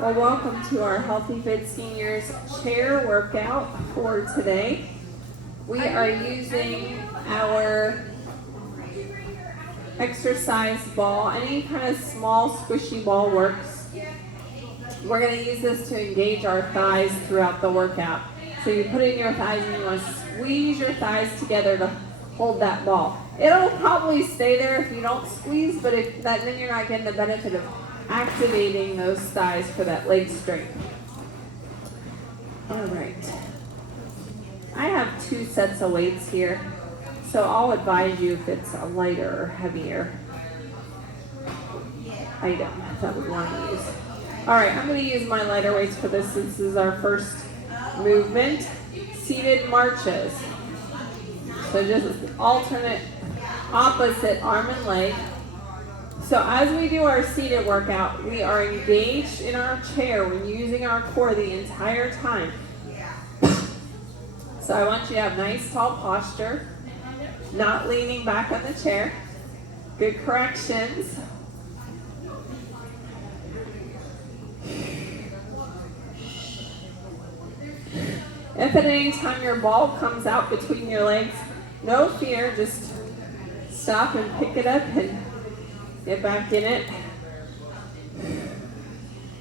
Well, welcome to our Healthy Fit Seniors chair workout for today. We are using our exercise ball. Any kind of small squishy ball works. We're going to use this to engage our thighs throughout the workout. So you put it in your thighs and you want to squeeze your thighs together to hold that ball. It'll probably stay there if you don't squeeze, but then you're not getting the benefit of activating those thighs for that leg strength. All right. I have 2 sets of weights here, so I'll advise you if it's a lighter or heavier item that we want to use. All right, I'm going to use my lighter weights for this. This is our first movement, seated marches. So just alternate, opposite arm and leg. So as we do our seated workout, we are engaged in our chair. We're using our core the entire time. So I want you to have nice tall posture, not leaning back on the chair. Good corrections. If at any time your ball comes out between your legs, no fear, just stop and pick it up and get back in it.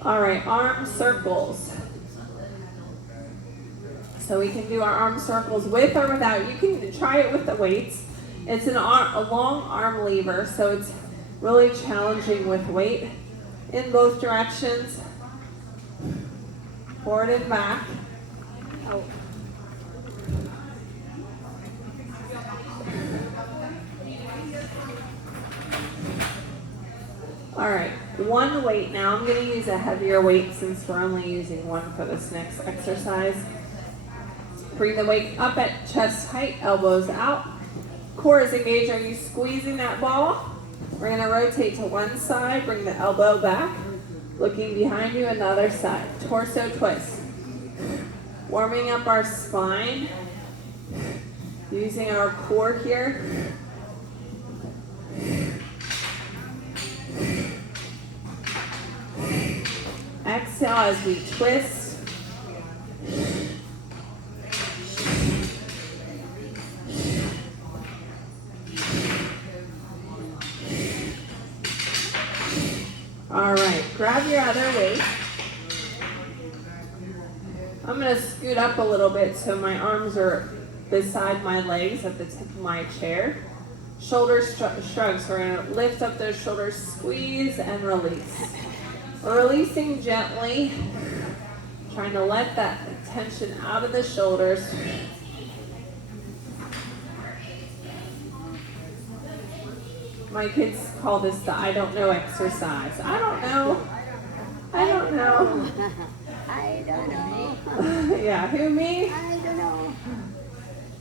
All right, arm circles. So we can do our arm circles with or without. You can try it with the weights. It's a long arm lever, so it's really challenging with weight in both directions. Forward and back. Oh. All right, one weight now. I'm going to use a heavier weight since we're only using one for this next exercise. Bring the weight up at chest height, elbows out. Core is engaged. Are you squeezing that ball? We're going to rotate to one side, bring the elbow back. Looking behind you, another side. Torso twist. Warming up our spine. Using our core here. Exhale as we twist. All right, grab your other weight. I'm going to scoot up a little bit so my arms are beside my legs at the tip of my chair. Shoulder shrugs. We're going to lift up those shoulders, squeeze and release. We're releasing gently, trying to let that tension out of the shoulders. My kids call this the I don't know exercise. I don't know. I don't know. I don't know. Yeah, who, me? I don't know.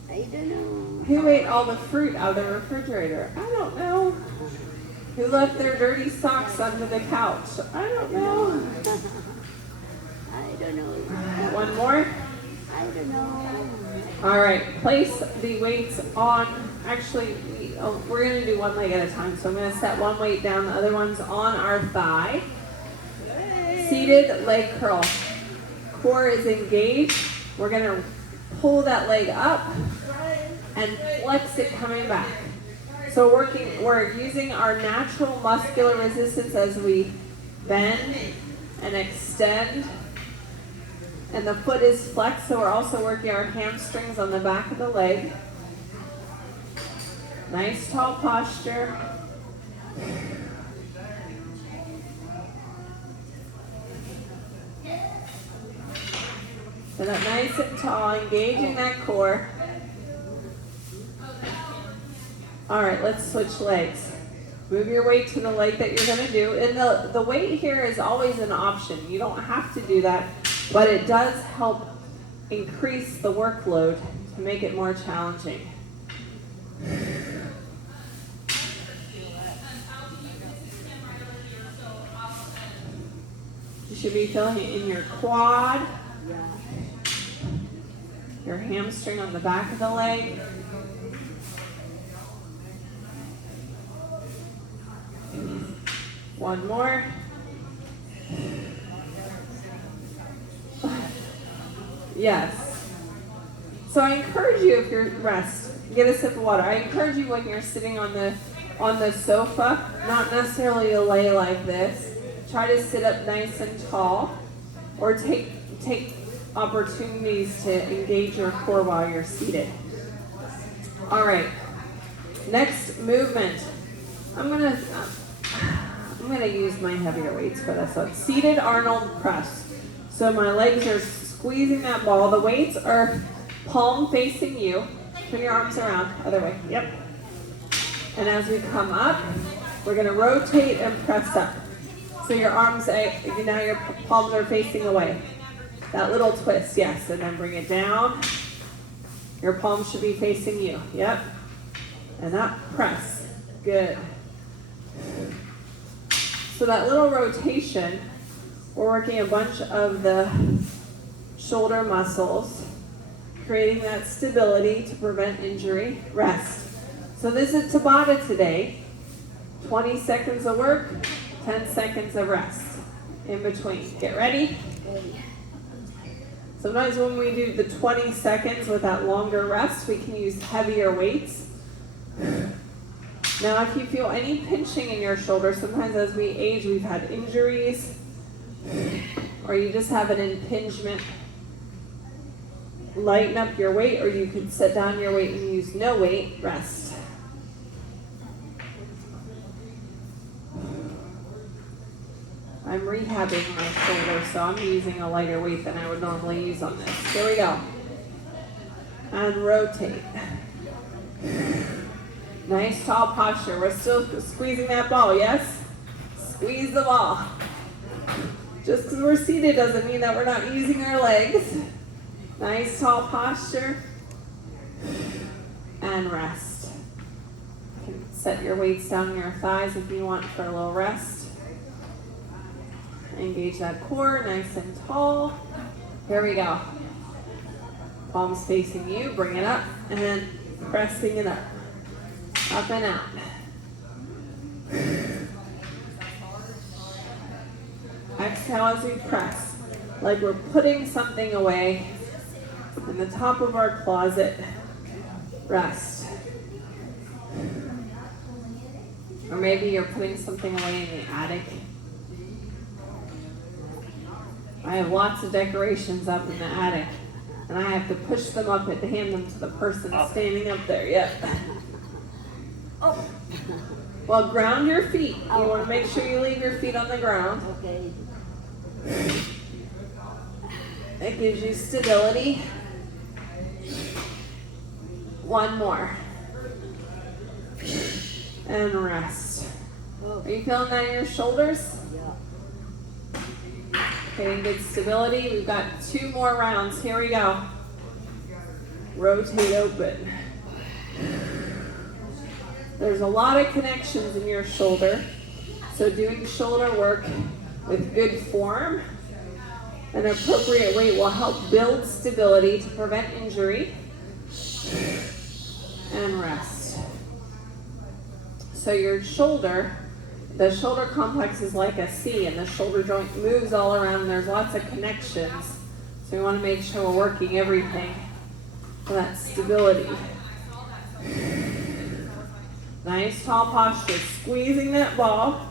I don't know. Who ate all the fruit out of the refrigerator? I don't know. Who left their dirty socks under the couch? I don't know. I don't know. One more. I don't know. All right, place the weights on. Actually, we're going to do one leg at a time. So I'm going to set one weight down, the other one's on our thigh. Seated leg curl. Core is engaged. We're going to pull that leg up and flex it coming back. So we're using our natural muscular resistance as we bend and extend. And the foot is flexed, so we're also working our hamstrings on the back of the leg. Nice tall posture. So that nice and tall, engaging that core. All right, let's switch legs. Move your weight to the leg that you're going to do. And the weight here is always an option. You don't have to do that, but it does help increase the workload to make it more challenging. You should be feeling it in your quad, your hamstring on the back of the leg. One more. Yes. So I encourage you, if you're rest, get a sip of water. I encourage you when you're sitting on the sofa, not necessarily to lay like this. Try to sit up nice and tall, or take opportunities to engage your core while you're seated. All right. Next movement. I'm gonna use my heavier weights for this one. Seated Arnold press. So my legs are squeezing that ball. The weights are palm facing you. Turn your arms around, other way. Yep. And as we come up, we're gonna rotate and press up. So your arms, now your palms are facing away. That little twist, yes. And then bring it down. Your palms should be facing you. Yep. And up, press. Good. So that little rotation, we're working a bunch of the shoulder muscles, creating that stability to prevent injury. Rest. So this is Tabata today. 20 seconds of work, 10 seconds of rest in between. Get ready. Sometimes when we do the 20 seconds with that longer rest, we can use heavier weights. Now, if you feel any pinching in your shoulder, sometimes as we age, we've had injuries, or you just have an impingement, lighten up your weight, or you can set down your weight and use no weight, rest. I'm rehabbing my shoulder, so I'm using a lighter weight than I would normally use on this. Here we go. And rotate. Nice tall posture. We're still squeezing that ball, yes? Squeeze the ball. Just because we're seated doesn't mean that we're not using our legs. Nice tall posture. And rest. You can set your weights down on your thighs if you want for a little rest. Engage that core, nice and tall. Here we go. Palms facing you, bring it up, and then pressing it up. Up and out. Exhale as we press, like we're putting something away in the top of our closet. Rest. Or maybe you're putting something away in the attic. I have lots of decorations up in the attic, and I have to push them up and hand them to the person standing up there. Yep. Oh. Well, ground your feet. You want to make sure you leave your feet on the ground. Okay. It gives you stability. One more. And rest. Are you feeling that in your shoulders? Yeah. Getting good stability. We've got 2 more rounds. Here we go. Rotate open. There's a lot of connections in your shoulder. So doing shoulder work with good form and appropriate weight will help build stability to prevent injury and rest. So your shoulder, the shoulder complex is like a C, and the shoulder joint moves all around, and there's lots of connections. So we want to make sure we're working everything for that stability. Nice tall posture, squeezing that ball.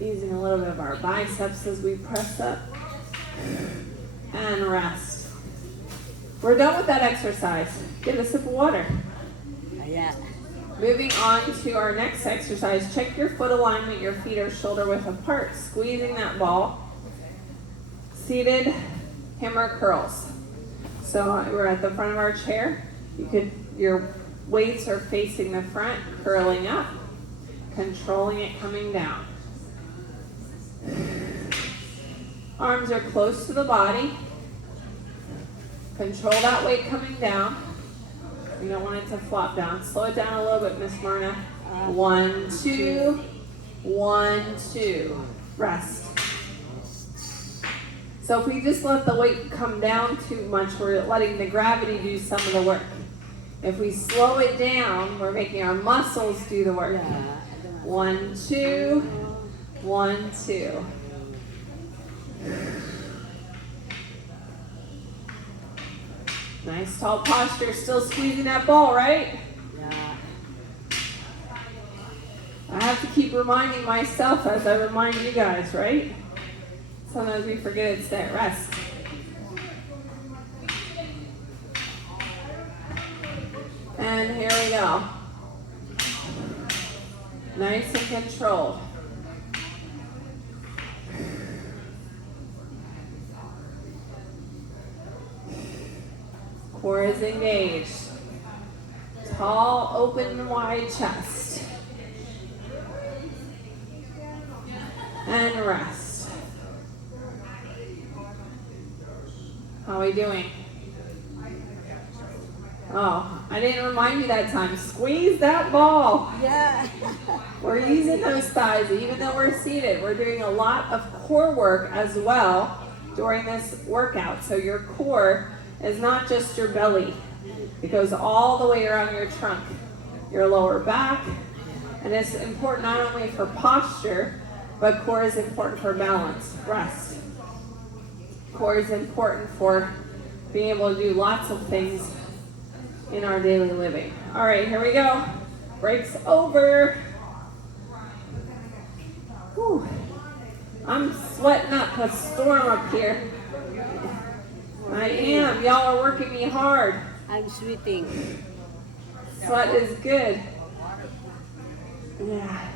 Using a little bit of our biceps as we press up. And rest. We're done with that exercise. Get a sip of water. Yeah. Moving on to our next exercise. Check your foot alignment. Your feet are shoulder width apart. Squeezing that ball. Seated hammer curls. So we're at the front of our chair. Your weights are facing the front, curling up, controlling it coming down. Arms are close to the body. Control that weight coming down. You don't want it to flop down. Slow it down a little bit, Miss Myrna. 1, 2, 1, 2. Rest. So if we just let the weight come down too much, we're letting the gravity do some of the work. If we slow it down, we're making our muscles do the work. 1, 2, 1, 2. Nice tall posture, still squeezing that ball, right? Yeah. I have to keep reminding myself as I remind you guys, right? Sometimes we forget it's that rest. And here we go. Nice and controlled. Core is engaged. Tall, open, wide chest. And rest. How are we doing? Oh, I didn't remind you that time. Squeeze that ball. Yeah. We're using those thighs even though we're seated. We're doing a lot of core work as well during this workout. So your core is not just your belly. It goes all the way around your trunk, your lower back. And it's important not only for posture, but core is important for balance, rest. Core is important for being able to do lots of things in our daily living. All right, here we go. Breaks over. Whew. I'm sweating up a storm up here. I am. Y'all are working me hard. I'm sweating. Sweat is good. Yeah.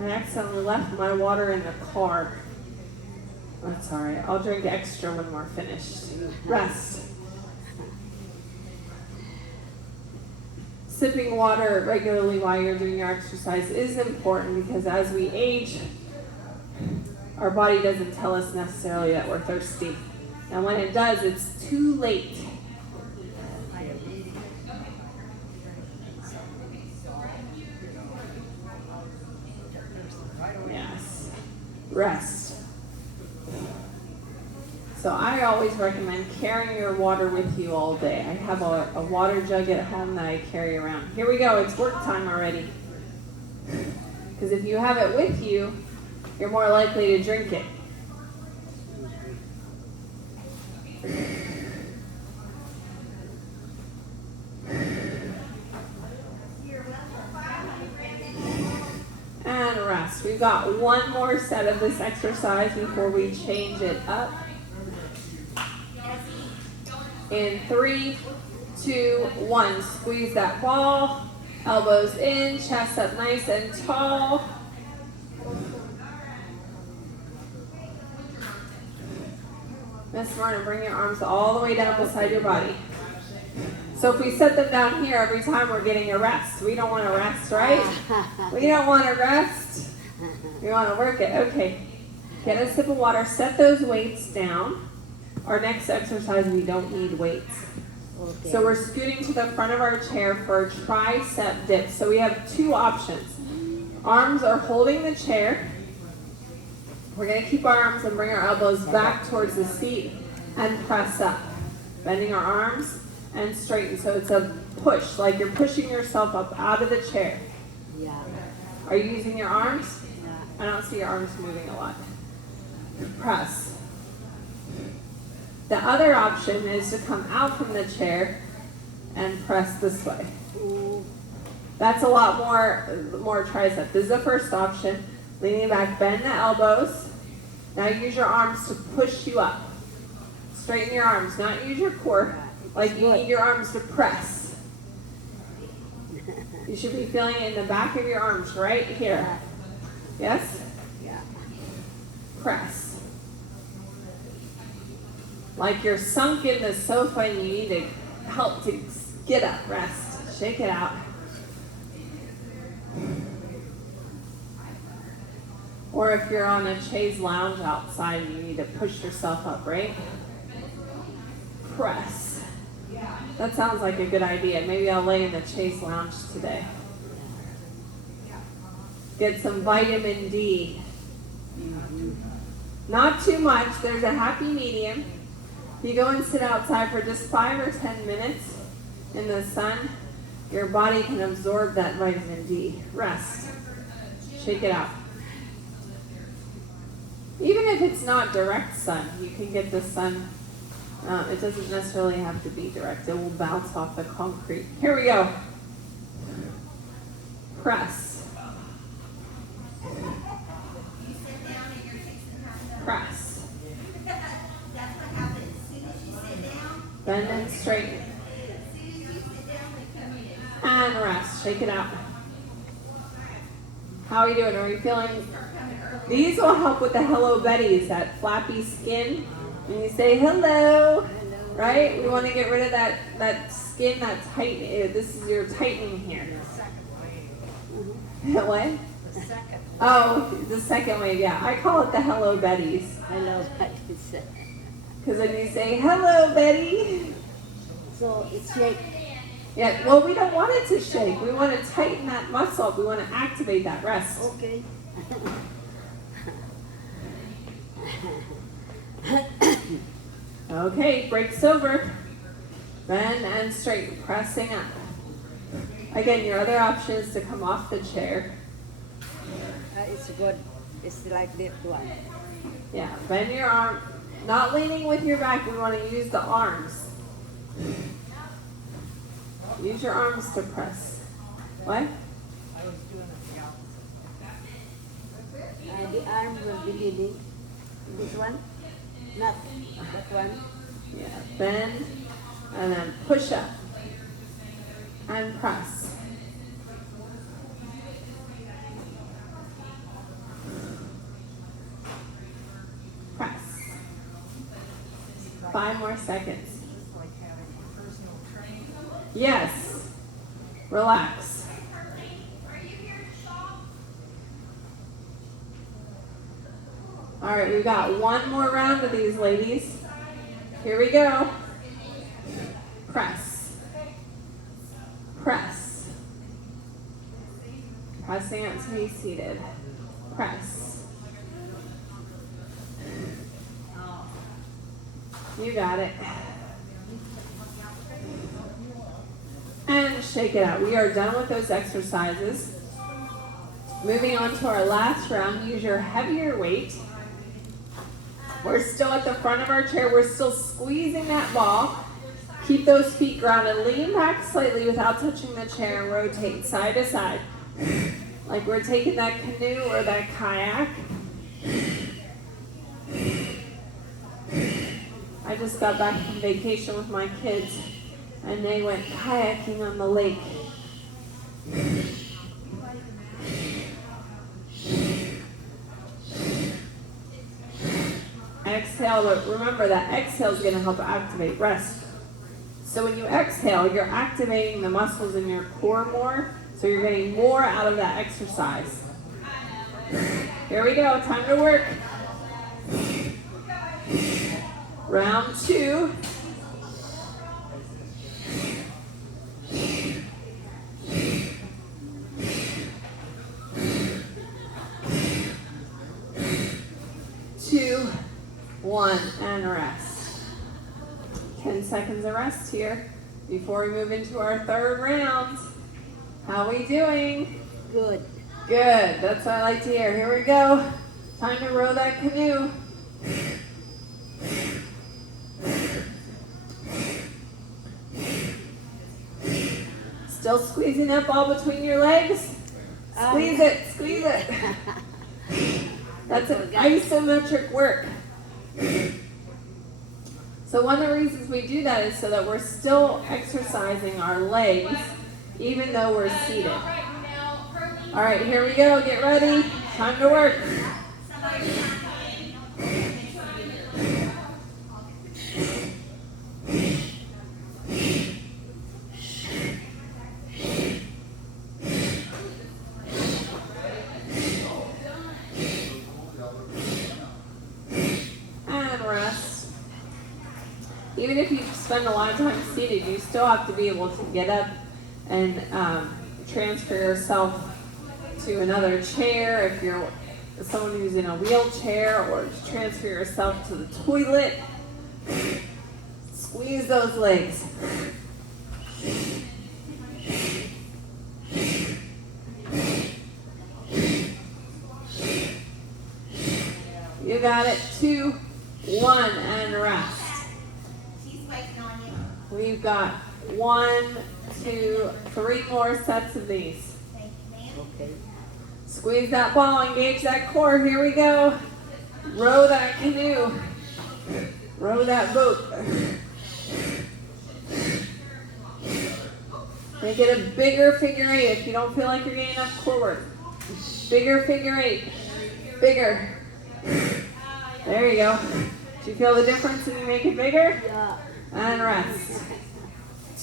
I accidentally left my water in the car. That's all right. I'll drink extra when we're finished. Rest. Sipping water regularly while you're doing your exercise is important because as we age, our body doesn't tell us necessarily that we're thirsty. And when it does, it's too late. Yes. Rest. So I always recommend carrying your water with you all day. I have a water jug at home that I carry around. Here we go, it's work time already. Because if you have it with you, you're more likely to drink it. And rest. We've got one more set of this exercise before we change it up. In 3, 2, 1. Squeeze that ball. Elbows in, chest up nice and tall. Miss Martin, bring your arms all the way down beside your body. So if we set them down here every time, we're getting a rest. We don't want to rest, right? We don't want to rest. We want to work it. Okay. Get a sip of water. Set those weights down. Our next exercise, we don't need weights. Okay. So we're scooting to the front of our chair for a tricep dip. So we have two options. Arms are holding the chair. We're going to keep our arms and bring our elbows back towards the seat and press up. Bending our arms and straighten. So it's a push, like you're pushing yourself up out of the chair. Yeah. Are you using your arms? Yeah. I don't see your arms moving a lot. Press. The other option is to come out from the chair and press this way. Ooh. That's a lot more tricep. This is the first option. Leaning back, bend the elbows. Now use your arms to push you up. Straighten your arms, not use your core. Like you need your arms to press. You should be feeling it in the back of your arms right here. Yes? Yeah. Press. Like you're sunk in the sofa and you need to help to get up, rest. Shake it out. Or if you're on a chaise lounge outside and you need to push yourself up, right? Press. That sounds like a good idea. Maybe I'll lay in the chaise lounge today. Get some vitamin D. Not too much. There's a happy medium. You go and sit outside for just 5 or 10 minutes in the sun, your body can absorb that vitamin D. Rest. Shake it out. Even if it's not direct sun, you can get the sun. It doesn't necessarily have to be direct. It will bounce off the concrete. Here we go. Press. Press. Bend and straighten. And rest. Shake it out. How are you doing? Are you feeling? These will help with the Hello Betties, that flappy skin. When you say hello, right? We want to get rid of that skin, that tight. This is your tightening here. What? The second. Oh, the second wave, yeah. I call it the Hello Betties. Hello, what is it? Because when you say, hello, Betty. So it's like, Yeah, well, we don't want it to shake. We want to tighten that muscle up. We want to activate that rest. okay. Okay, breaks over. Bend and straighten, pressing up. Again, your other option is to come off the chair. It's good. It's like that one. Yeah, bend your arm. Not leaning with your back, we want to use the arms. Use your arms to press. What? The arm will be leading. This one? Not that one. Yeah, bend and then push up and press. Press. 5 more seconds. Yes. Relax. All right, we've got one more round of these, ladies. Here we go. Press. Press. Pressing up to be seated. Press. You got it. And shake it out. We are done with those exercises. Moving on to our last round, use your heavier weight. We're still at the front of our chair. We're still squeezing that ball. Keep those feet grounded. Lean back slightly without touching the chair and rotate side to side. Like we're taking that canoe or that kayak. I just got back from vacation with my kids and they went kayaking on the lake. Exhale, but remember that exhale is going to help activate rest. So when you exhale, you're activating the muscles in your core more, so you're getting more out of that exercise. Here we go, time to work. Round 2. Two, 1, and rest. 10 seconds of rest here before we move into our third round. How we doing? Good. Good, that's what I like to hear. Here we go. Time to row that canoe. Still squeezing that ball between your legs? Squeeze it, squeeze it. That's an isometric work. So one of the reasons we do that is so that we're still exercising our legs even though we're seated. All right, here we go. Get ready. Time to work. And rest. Even if you spend a lot of time seated, you still have to be able to get up and transfer yourself to another chair if you're someone who's in a wheelchair, or to transfer yourself to the toilet. Squeeze those legs. You got got it. 2, 1, and rest. She's waiting on you. We've got 1, 2, 3 more sets of these. Thank you, ma'am. Okay. Squeeze that ball, engage that core. Here we go. Row that canoe. Row that boat. Make it a bigger figure 8 if you don't feel like you're getting enough core work. Bigger figure 8. Bigger. There you go. Do you feel the difference when you make it bigger? Yeah. And rest.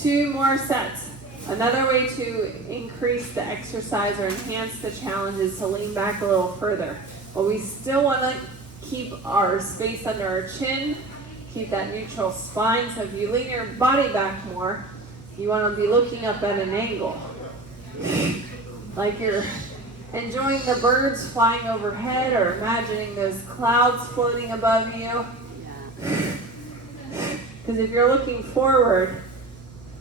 2 more sets. Another way to increase the exercise or enhance the challenge is to lean back a little further. But we still want to keep our space under our chin, keep that neutral spine. So if you lean your body back more, you want to be looking up at an angle. Like you're enjoying the birds flying overhead or imagining those clouds floating above you. Yeah. Because if you're looking forward,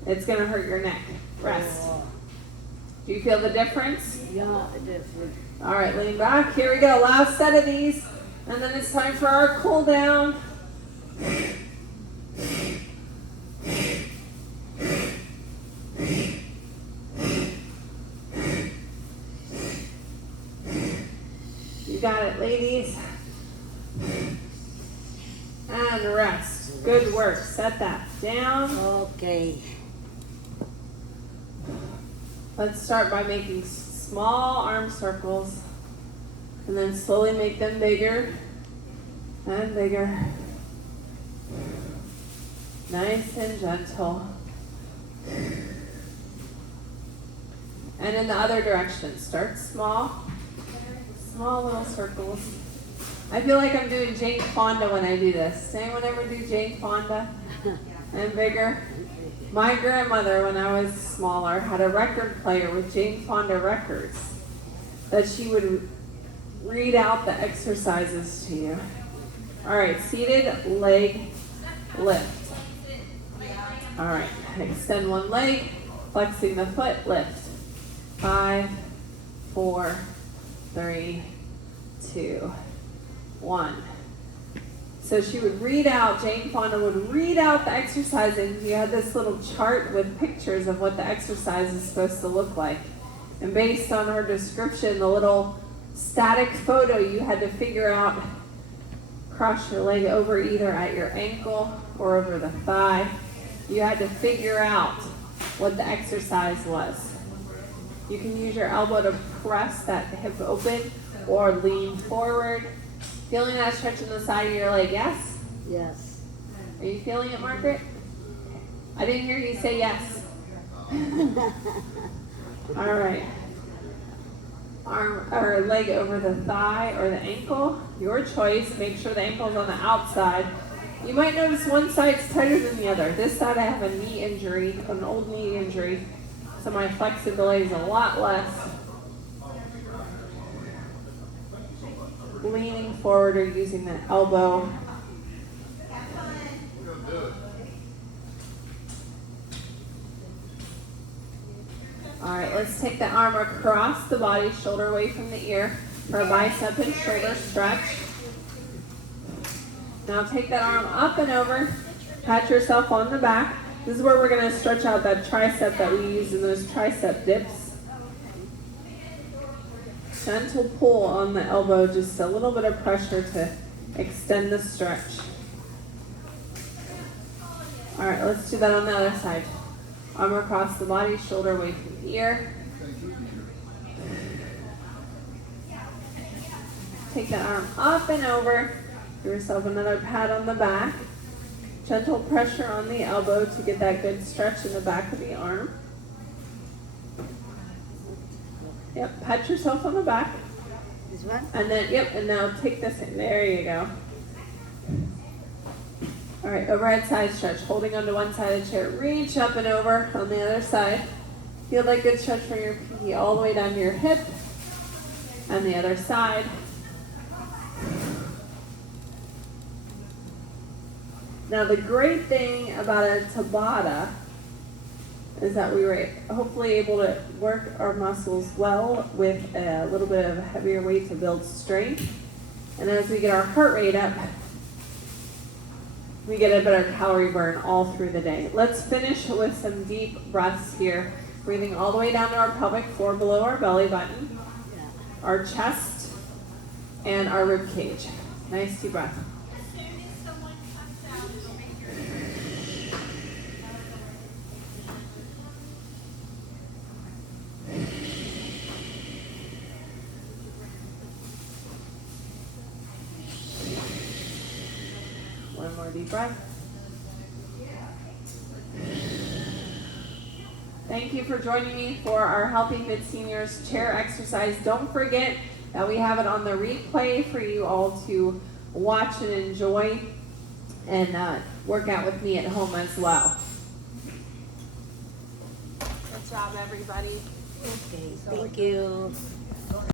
it's going to hurt your neck. Rest. Oh, Do you feel the difference? yeah, different. All right, lean back. Here we go. Last set of these. And then it's time for our cool down. You got it, ladies. And rest. Good work. Set that down. Okay. Let's start by making small arm circles and then slowly make them bigger and bigger. Nice and gentle. And in the other direction, start small, small little circles. I feel like I'm doing Jane Fonda when I do this. Does anyone ever do Jane Fonda? And bigger? My grandmother, when I was smaller, had a record player with Jane Fonda records that she would read out the exercises to you. All right, seated leg lift. All right, extend one leg, flexing the foot, lift. 5, 4, 3, 2, 1. So she would read out, Jane Fonda would read out the exercise, and you had this little chart with pictures of what the exercise is supposed to look like. And based on her description, the little static photo, you had to figure out, cross your leg over either at your ankle or over the thigh. You had to figure out what the exercise was. You can use your elbow to press that hip open or lean forward. Feeling that stretch on the side of your leg, yes? Yes. Are you feeling it, Margaret? I didn't hear you say yes. All right. Arm or leg over the thigh or the ankle, your choice. Make sure the ankle's on the outside. You might notice one side's tighter than the other. This side I have a knee injury, an old knee injury, so my flexibility is a lot less. Leaning forward or using the elbow. All right, let's take the arm across the body, shoulder away from the ear for a bicep and shoulder stretch. Now take that arm up and over, pat yourself on the back. This is where we're going to stretch out that tricep that we use in those tricep dips. Gentle pull on the elbow, just a little bit of pressure to extend the stretch. All right, let's do that on the other side. Arm across the body, shoulder away from the ear. Take that arm up and over. Give yourself another pat on the back. Gentle pressure on the elbow to get that good stretch in the back of the arm. Yep, pat yourself on the back. This one? And then, yep, and now take this in. There you go. All right, overhead side stretch. Holding onto one side of the chair. Reach up and over on the other side. Feel that good stretch from your pinky all the way down to your hip. And the other side. Now the great thing about a Tabata is that we were hopefully able to work our muscles well with a little bit of heavier weight to build strength. And as we get our heart rate up, we get a better calorie burn all through the day. Let's finish with some deep breaths here. Breathing all the way down to our pelvic floor below our belly button, our chest, and our rib cage. Nice deep breath. One more deep breath. Thank you for joining me for our Healthy Fit Seniors chair exercise. Don't forget that we have it on the replay for you all to watch and enjoy and work out with me at home as well. Good job, everybody. Okay, thank you.